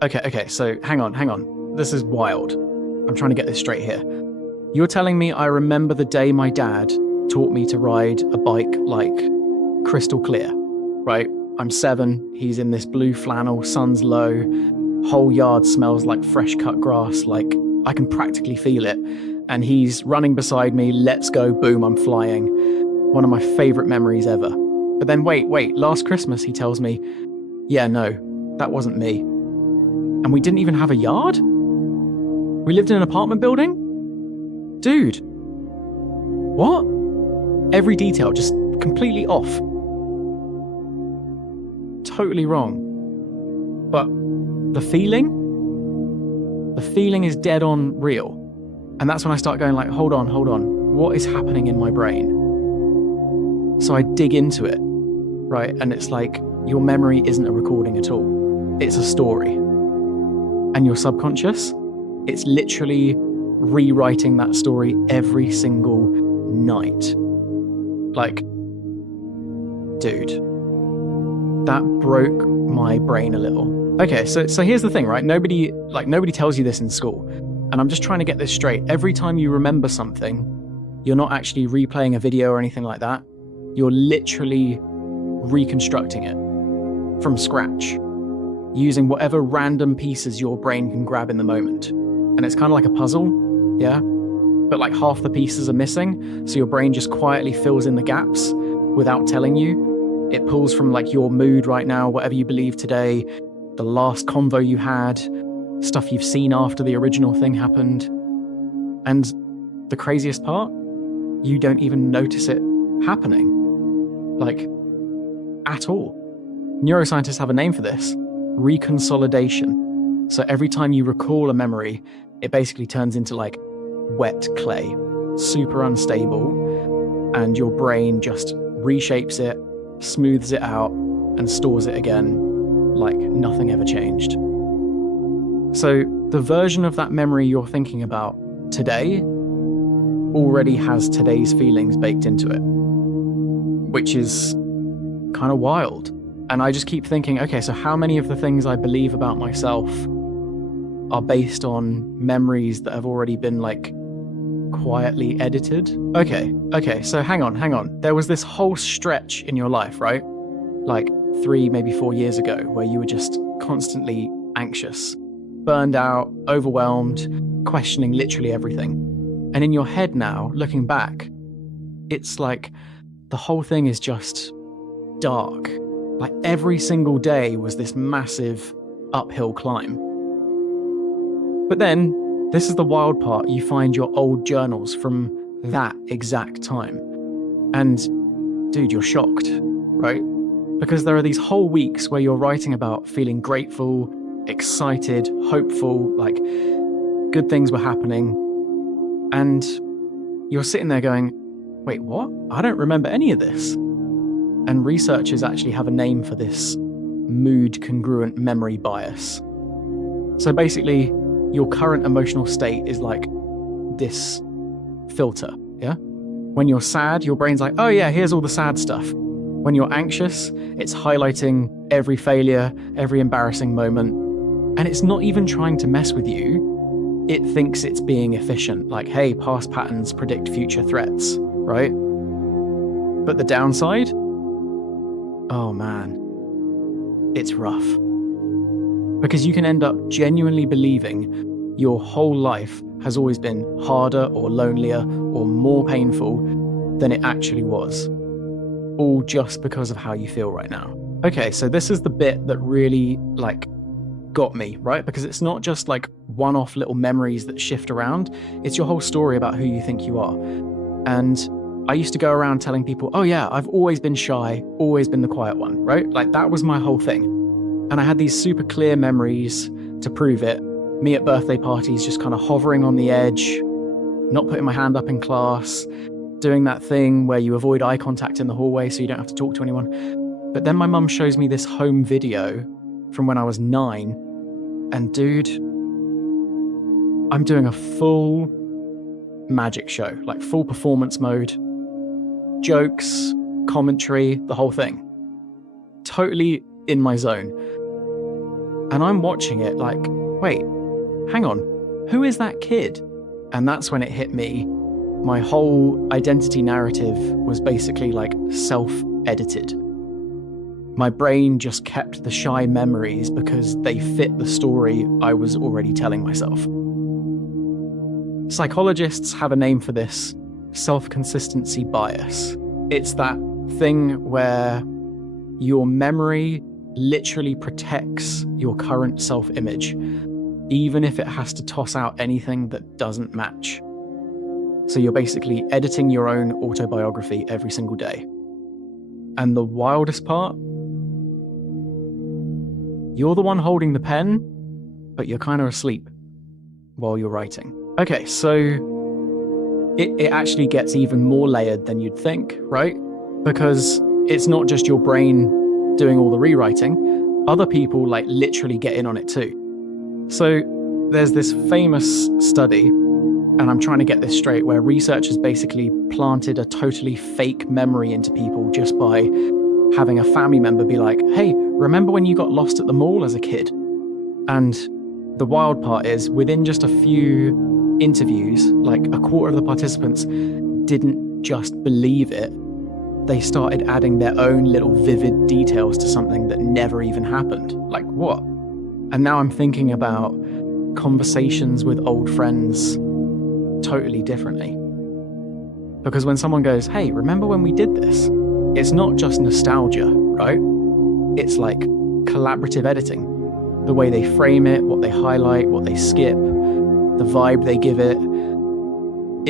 Okay, so hang on. This is wild. I'm trying to get this straight here. You're telling me I remember the day my dad taught me to ride a bike like crystal clear, right? I'm 7, he's in this blue flannel, sun's low, whole yard smells like fresh cut grass, like I can practically feel it. And he's running beside me, let's go, boom, I'm flying. One of my favourite memories ever. But then wait, last Christmas he tells me, yeah, no, that wasn't me. And we didn't even have a yard? We lived in an apartment building? Dude. What? Every detail just completely off. Totally wrong. But the feeling is dead on real. And that's when I start going like, hold on, what is happening in my brain? So I dig into it, right? And it's like, your memory isn't a recording at all. It's a story. And your subconscious, it's literally rewriting that story every single night. Like, dude, that broke my brain a little. Okay, so here's the thing, right? Nobody tells you this in school. And I'm just trying to get this straight. Every time you remember something, you're not actually replaying a video or anything like that. You're literally reconstructing it from scratch, using whatever random pieces your brain can grab in the moment. And it's kind of like a puzzle, yeah? But like half the pieces are missing, so your brain just quietly fills in the gaps without telling you. It pulls from like your mood right now, whatever you believe today, the last convo you had, stuff you've seen after the original thing happened. And the craziest part, you don't even notice it happening. Like, at all. Neuroscientists have a name for this: reconsolidation. So every time you recall a memory, it basically turns into like wet clay, super unstable, and your brain just reshapes it, smooths it out, and stores it again like nothing ever changed. So the version of that memory you're thinking about today already has today's feelings baked into it, which is kind of wild. And I just keep thinking, okay, so how many of the things I believe about myself are based on memories that have already been like quietly edited? Okay, so hang on. There was this whole stretch in your life, right? Like 3, maybe 4 years ago, where you were just constantly anxious, burned out, overwhelmed, questioning literally everything. And in your head now, looking back, it's like the whole thing is just dark. Like every single day was this massive uphill climb. But then, this is the wild part, you find your old journals from that exact time. And dude, you're shocked, right? Because there are these whole weeks where you're writing about feeling grateful, excited, hopeful, like good things were happening. And you're sitting there going, wait, what? I don't remember any of this. And researchers actually have a name for this mood congruent memory bias. So basically, your current emotional state is like this filter, yeah? When you're sad, your brain's like, oh yeah, here's all the sad stuff. When you're anxious, it's highlighting every failure, every embarrassing moment. And it's not even trying to mess with you. It thinks it's being efficient, like, hey, past patterns predict future threats, right? But the downside? Oh man, it's rough. Because you can end up genuinely believing your whole life has always been harder or lonelier or more painful than it actually was. All just because of how you feel right now. Okay, so this is the bit that really, like, got me, right? Because it's not just like one-off little memories that shift around, it's your whole story about who you think you are. And I used to go around telling people, oh yeah, I've always been shy, always been the quiet one, right? Like that was my whole thing. And I had these super clear memories to prove it. Me at birthday parties, just kind of hovering on the edge, not putting my hand up in class, doing that thing where you avoid eye contact in the hallway so you don't have to talk to anyone. But then my mum shows me this home video from when I was 9, and dude, I'm doing a full magic show, like full performance mode, jokes, commentary, the whole thing. Totally in my zone. And I'm watching it like, wait, hang on, who is that kid? And that's when it hit me. My whole identity narrative was basically like self-edited. My brain just kept the shy memories because they fit the story I was already telling myself. Psychologists have a name for this: self-consistency bias. It's that thing where your memory literally protects your current self-image, even if it has to toss out anything that doesn't match. So you're basically editing your own autobiography every single day. And the wildest part, you're the one holding the pen, but you're kind of asleep while you're writing. Okay, so it actually gets even more layered than you'd think, right? Because it's not just your brain doing all the rewriting. Other people like literally get in on it too. So there's this famous study, and I'm trying to get this straight, where researchers basically planted a totally fake memory into people just by having a family member be like, hey, remember when you got lost at the mall as a kid? And the wild part is, within just a few interviews, like a quarter of the participants didn't just believe it. They started adding their own little vivid details to something that never even happened. Like what? And now I'm thinking about conversations with old friends totally differently. Because when someone goes, hey, remember when we did this? It's not just nostalgia, right? It's like collaborative editing. The way they frame it, what they highlight, what they skip, the vibe they give it.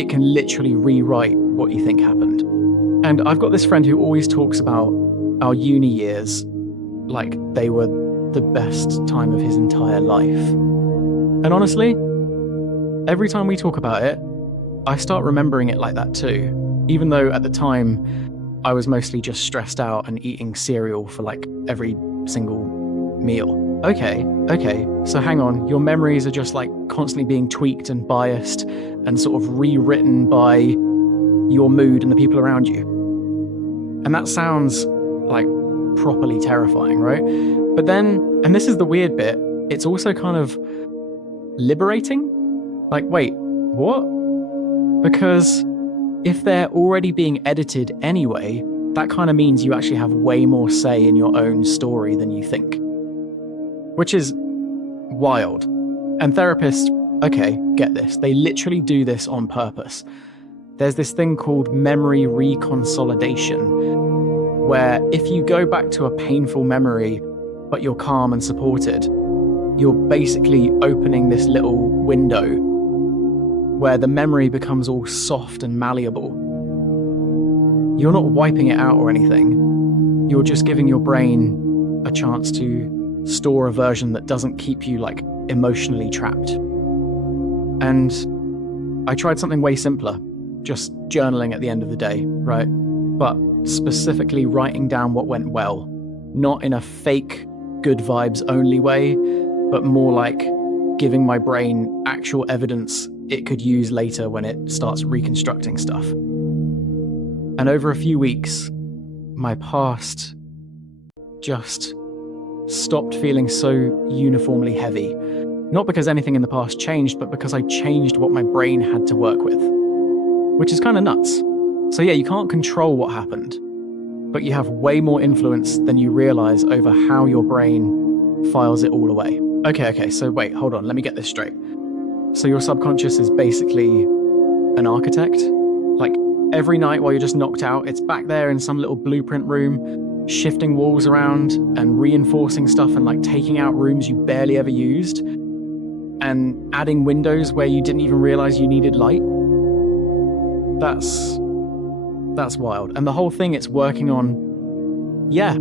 It can literally rewrite what you think happened. And I've got this friend who always talks about our uni years like they were the best time of his entire life. And honestly, every time we talk about it, I start remembering it like that too, even though at the time I was mostly just stressed out and eating cereal for like every single meal. Okay, so hang on, your memories are just like constantly being tweaked and biased and sort of rewritten by your mood and the people around you. And that sounds like properly terrifying, right? But then, and this is the weird bit, it's also kind of liberating. Like, wait, what? Because if they're already being edited anyway, that kind of means you actually have way more say in your own story than you think. Which is wild. And therapists, okay, get this, they literally do this on purpose. There's this thing called memory reconsolidation, where if you go back to a painful memory, but you're calm and supported, you're basically opening this little window where the memory becomes all soft and malleable. You're not wiping it out or anything. You're just giving your brain a chance to store a version that doesn't keep you like emotionally trapped. And I tried something way simpler, just journaling at the end of the day, right? But specifically writing down what went well, not in a fake good vibes only way, but more like giving my brain actual evidence it could use later when it starts reconstructing stuff. And over a few weeks, my past just stopped feeling so uniformly heavy. Not because anything in the past changed, but because I changed what my brain had to work with. Which is kind of nuts. So yeah, you can't control what happened, but you have way more influence than you realize over how your brain files it all away. Okay, so wait, hold on, let me get this straight. So your subconscious is basically an architect? Like every night while you're just knocked out, it's back there in some little blueprint room, shifting walls around and reinforcing stuff and like taking out rooms you barely ever used and adding windows where you didn't even realize you needed light. That's wild. And the whole thing it's working on, yeah,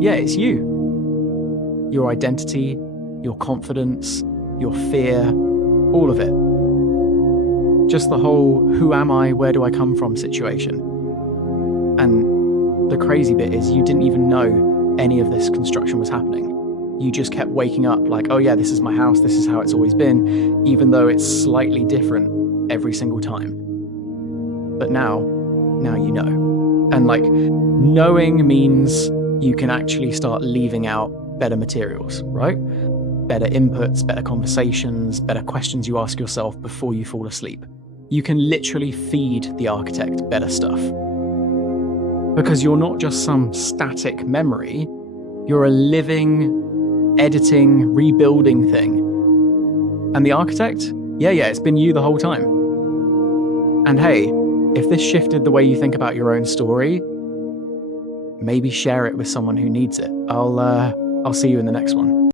it's you. Your identity, your confidence, your fear, all of it. Just the whole who am I, where do I come from situation. And the crazy bit is you didn't even know any of this construction was happening. You just kept waking up like, oh yeah, this is my house, this is how it's always been, even though it's slightly different every single time. But now you know. And like, knowing means you can actually start leaving out better materials, right? Better inputs, better conversations, better questions you ask yourself before you fall asleep. You can literally feed the architect better stuff. Because you're not just some static memory, you're a living, editing, rebuilding thing. And the architect? Yeah, it's been you the whole time. And hey, if this shifted the way you think about your own story, maybe share it with someone who needs it. I'll see you in the next one.